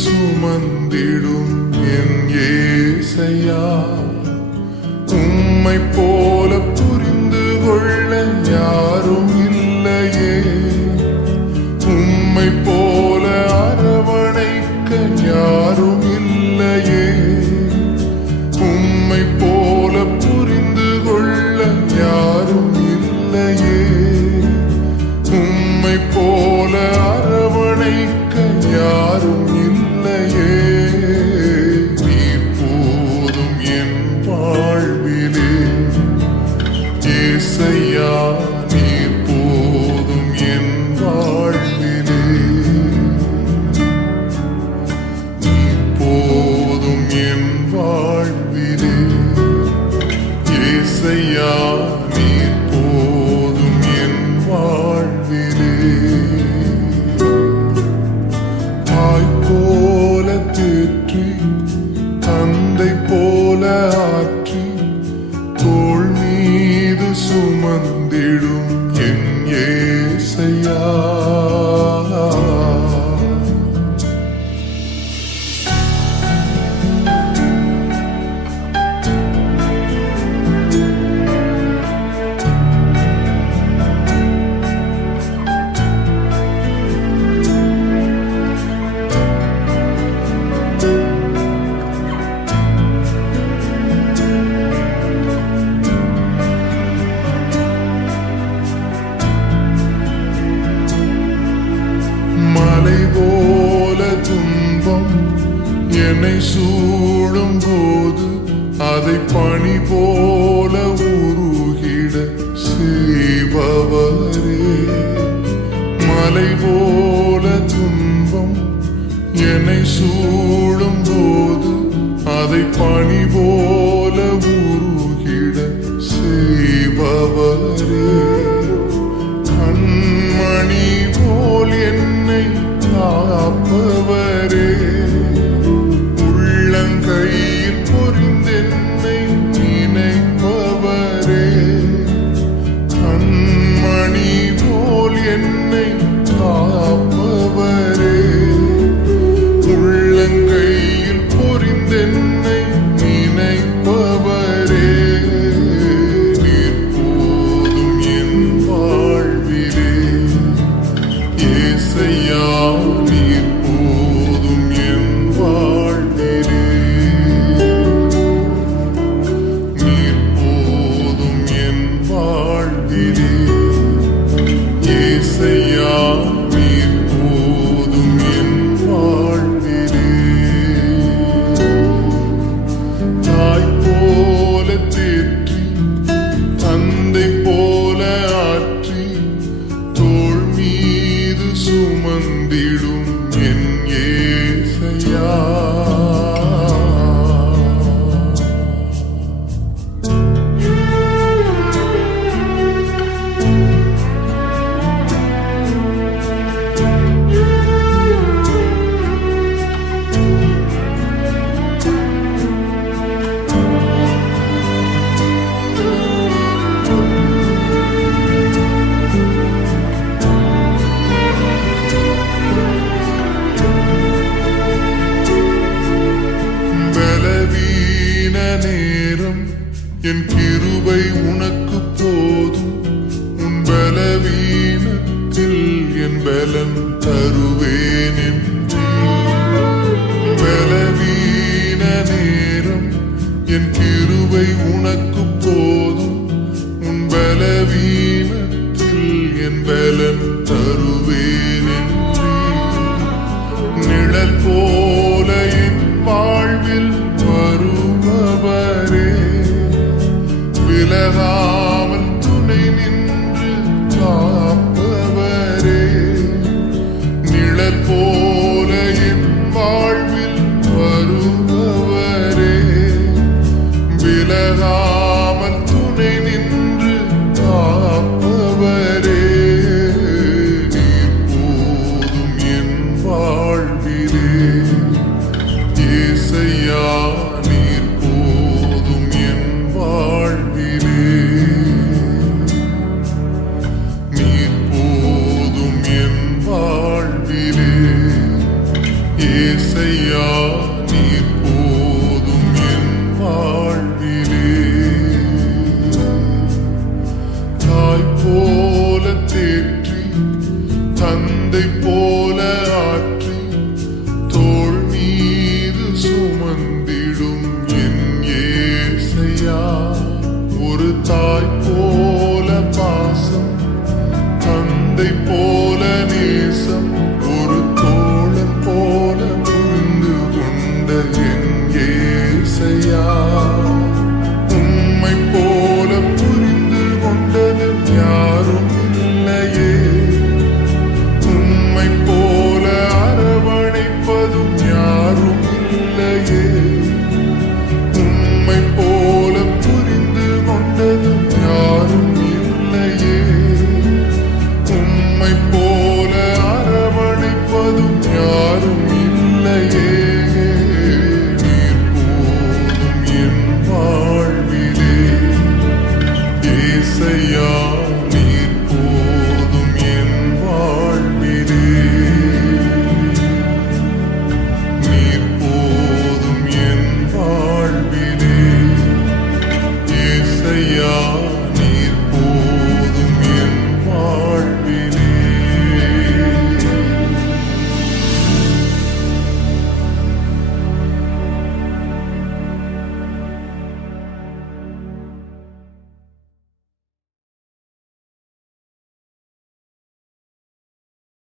சுமந்திடும் என் ஏசையா, உம்மை போல புரிந்து கொள்ள யாரும் இல்லையே, உம்மை போல அரவணைக்க யாரும் இல்லையே, உம்மை போல புரிந்து கொள்ள யாரும் இல்லையே, உம்மை போல அரவணைக்க யாரும் இல்லையே. நீர் போதும் என் வாழ்விலே ஏசையா, நீர் போதும் என் வாழ்விலே, நீர் போதும் என் வாழ்விலே ஏசையா, நீர் போதும் என் வாழ்விலே. தாய் போல தேற்றி தந்தை போல ஆற்றி தோள் மீது சுமந்திடும் என் ஏசையா, மலை போல துன்பம் என்னை சூடும் போது அதை பனி போல உருகிட செய்பவரே, மலை போல துன்பம் என்னை சூடும் போது அதை பனி போல உருகிட செய்பவரே, கண்மணி போல் என்னை காப்பவரே, உள்ளங்கையில் பொறிந்தென்னை நினைப்பவரே, கண்மணி போல் என்னை காப்பவரே, உள்ளங்கையில் பொறிந்தென்னை நினைப்பவரே. நீர் போதும் என் வாழ்விலே ஏசையா, நீர் போதும் என் வாழ்விலே, நீர் போதும் என் வாழ்விலே ஏசையா, நீர் போதும் என் வாழ்விலே. தாய் போல தேற்றி தந்தை போல ஆற்றி தோள் மீது சுமந்திடும் என் ஏசையா, பலவீன நேரம் என் கிருபை உனக்கு போதும், உன் பலவீனத்தில் என் பலன் தருவேன் என்றீர். பலவீன நேரம் என் கிருபை உனக்கு போதும், உன் பலவீனத்தில் என் பலன் தருவேன் என்றீர். நிழல் போல என் வாழ்வில் வருபவரே, விலகாமல் துணை நின்று காப்பவரே, நிழல் போல செய்யாதே